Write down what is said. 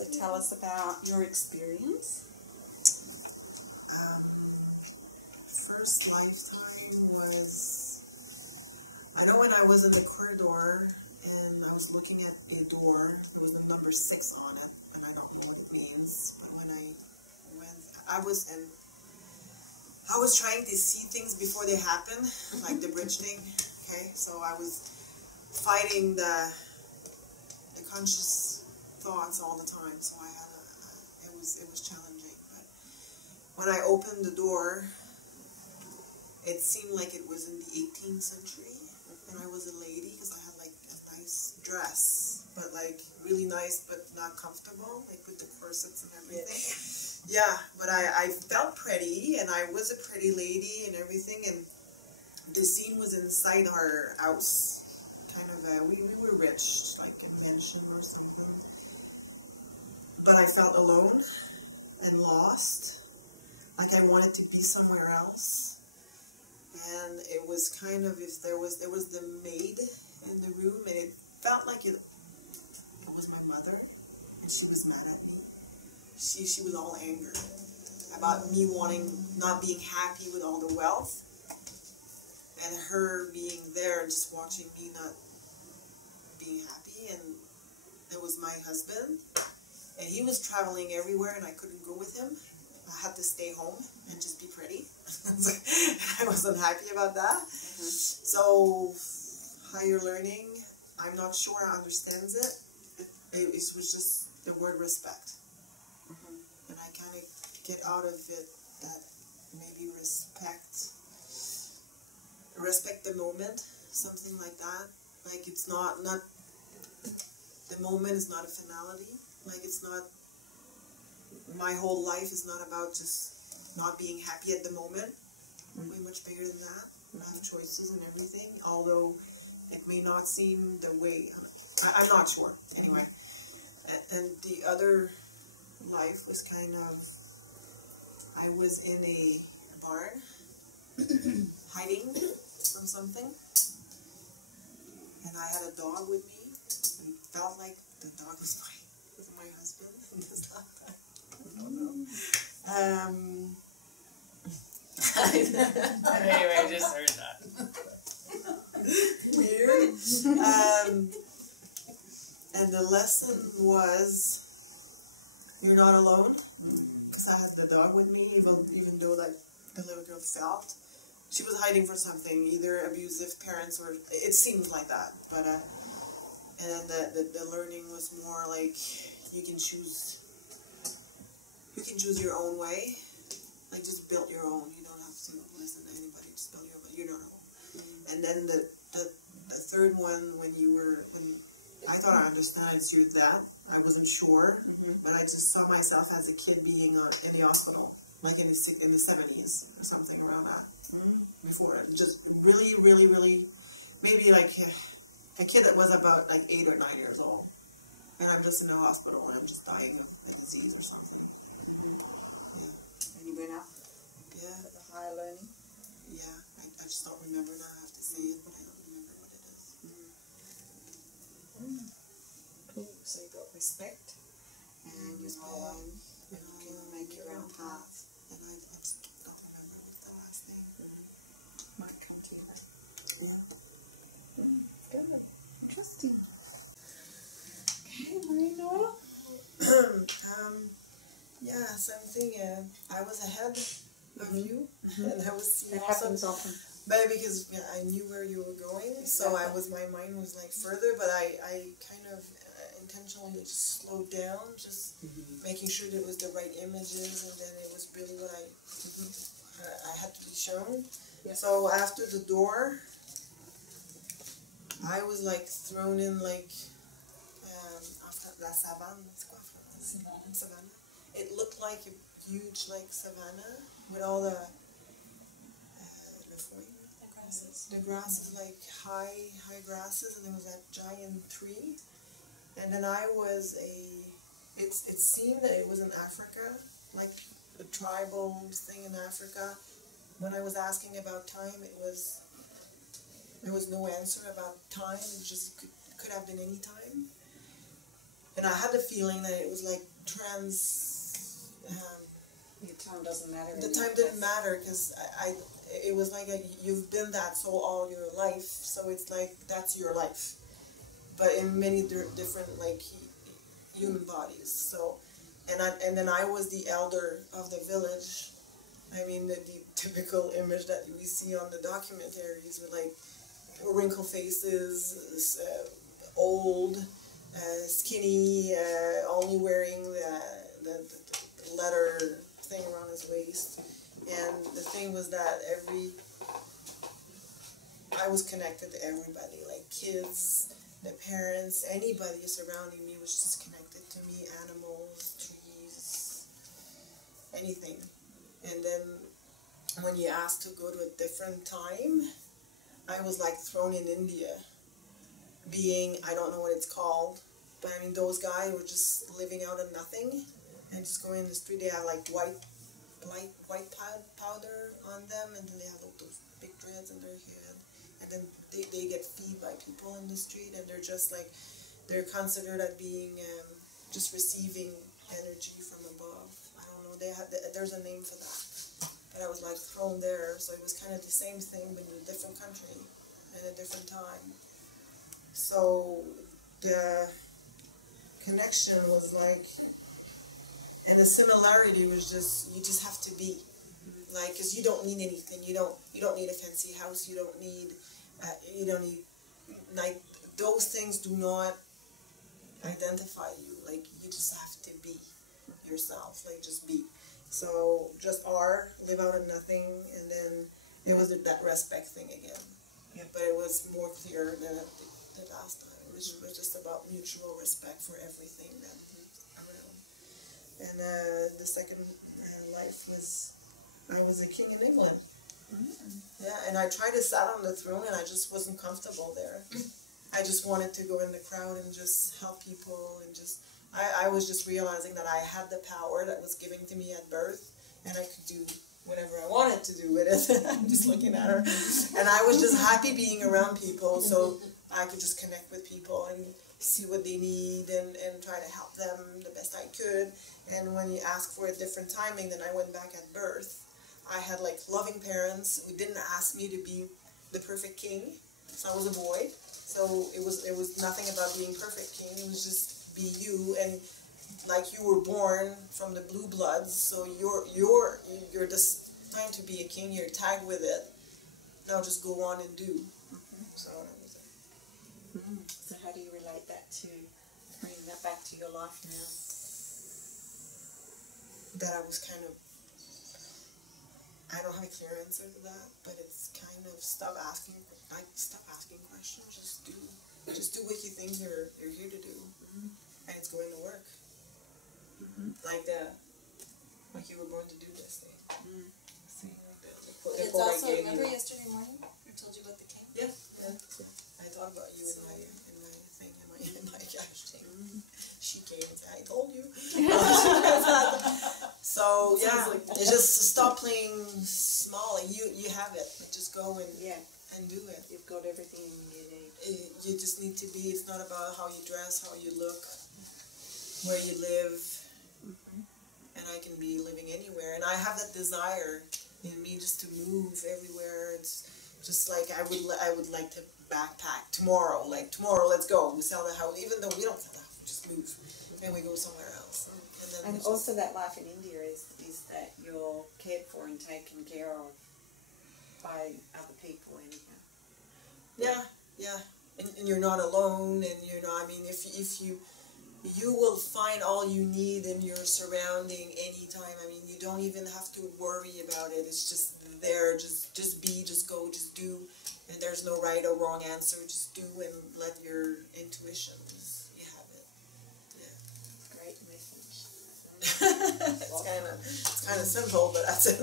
to tell us about your experience? First lifetime was, I know when I was in the corridor and I was looking at a door, there was the number 6 on it, and I don't know what it means, but when I went, I was trying to see things before they happen, like the bridge thing, okay, so I was fighting the conscious thoughts all the time, so I had it was challenging, but when I opened the door, it seemed like it was in the 18th century, and I was a lady, because I had like a nice dress, but like really nice, but not comfortable, like with the corsets and everything. Yeah, but I felt pretty, and I was a pretty lady and everything, and the scene was inside our house, kind of, we were rich, like a mansion or something, but I felt alone and lost, like I wanted to be somewhere else. And it was kind of, if there was the maid in the room, and it felt like it was my mother, and she was mad at me. She was all anger about me not being happy with all the wealth, and her being there and just watching me not being happy. And it was my husband, and he was traveling everywhere, and I couldn't go with him. I had to stay home and just be pretty. I wasn't happy about that. So, higher learning, I'm not sure I understands it. It was just the word respect. And I kind of get out of it that maybe respect the moment, something like that. Like it's not the moment is not a finality. Like it's not, my whole life is not about just not being happy at the moment. Way much bigger than that. I have choices and everything, although it may not seem the way, I'm not sure, anyway. And the other life was kind of, I was in a barn, hiding from something, and I had a dog with me, and it felt like the dog was my husband, and it's not that. I don't know. Anyway, I just heard that. Weird. And the lesson was, you're not alone. Because I had the dog with me, even though like the little girl felt she was hiding for something, either abusive parents or it seemed like that. But and then the learning was more like you can choose your own way. Like just build your own. You don't have to listen to anybody. Just build your own. But you don't know. And then the third one, when I thought I understood, it's your dad. I wasn't sure, but I just saw myself as a kid being in the hospital, like in the 70s or something around that. Before, just really, really, really, maybe like a kid that was about like 8 or 9 years old, and I'm just in the hospital and I'm just dying of a disease or something. Yeah. And you went up? Yeah. At the higher learning? Yeah. I just don't remember now. I have to say it, but I don't remember what it is. Cool. So you got respect, and you know you can make your own path. And I just don't remember what's the last name. Might come to you. Yeah. Good. Interesting. Okay, Marina. Yeah, something. I was ahead of you, and I was. It happens often. But because I knew where you were going, so my mind was like further. But I kind of intentionally just slowed down, just making sure that it was the right images, and then it was really what I had to be shown. Yeah. So after the door, I was like thrown in like la savane. Savannah. It looked like a huge like savannah with all the the grasses, like high grasses, and there was that giant tree. And then I was it seemed that it was in Africa, like a tribal thing in Africa. When I was asking about time, there was no answer about time. It just could have been any time. And I had the feeling that it was like Your time doesn't matter. the time didn't matter, because it was like you've been that soul all your life, so it's like that's your life, but in many different like human bodies. So, and then I was the elder of the village. I mean, the typical image that we see on the documentaries with like wrinkled faces, old, skinny, only wearing the leather thing around his waist. And the thing was that I was connected to everybody, like kids, the parents, anybody surrounding me was just connected to me, animals, trees, anything. And then when you asked to go to a different time, I was like thrown in India, being, I don't know what it's called, but I mean those guys were just living out of nothing and just going in the street. They have like white powder on them, and then they have like those big dreads in their head, and then they get fed by people in the street, and they're just like, they're considered as being just receiving energy from above. I don't know, there's a name for that, but I was like thrown there, so it was kind of the same thing but in a different country and a different time. So the connection was like, and the similarity was just, you just have to be, like, because you don't need anything. You don't need a fancy house. You don't need like, those things do not identify you. Like, you just have to be yourself. Like, just be. So just live out of nothing, and then it was that respect thing again. Yeah. But it was more clear than the last time. It was just about mutual respect for everything that around. And the second life was, I was a king in England. Yeah, and I tried to sit on the throne, and I just wasn't comfortable there. I just wanted to go in the crowd and just help people, and just, I was just realizing that I had the power that was given to me at birth, and I could do whatever I wanted to do with it. I'm just looking at her. And I was just happy being around people, so I could just connect with people and see what they need, and try to help them the best I could. And when you ask for a different timing, then I went back at birth. I had like loving parents who didn't ask me to be the perfect king. So I was a boy. So it was nothing about being perfect king. It was just be you, and like you were born from the blue bloods. So you're just trying to be a king. You're tagged with it. Now just go on and do. So that was it. So how do you relate that to bringing that back to your life now? That I was kind of, I don't have a clear answer to that, but it's kind of stop asking questions. Just do what you think you're here to do, and it's going to work. Like you were born to do this thing. See, It's also, remember yesterday morning I told you about the king? Yeah. I thought about you in my thing, in my Akash thing. She came and said, I told you. So yeah, it's just to stop playing small. And you have it. Like, just go and do it. You've got everything you need. You just need to be. It's not about how you dress, how you look, where you live. And I can be living anywhere. And I have that desire in me just to move everywhere. It's just like I would like to backpack tomorrow. Like tomorrow, let's go. We sell the house, even though we don't sell the house. We just move and we go somewhere else. And also that life in India is that you're cared for and taken care of by other people anyhow. Yeah. And you're not alone, and you're not, I mean, if you will find all you need in your surrounding anytime. I mean, you don't even have to worry about it. It's just there. Just be, just go, just do. And there's no right or wrong answer. Just do and let your intuitions, you have it. Yeah. Great message. It's kind of simple, but that's it.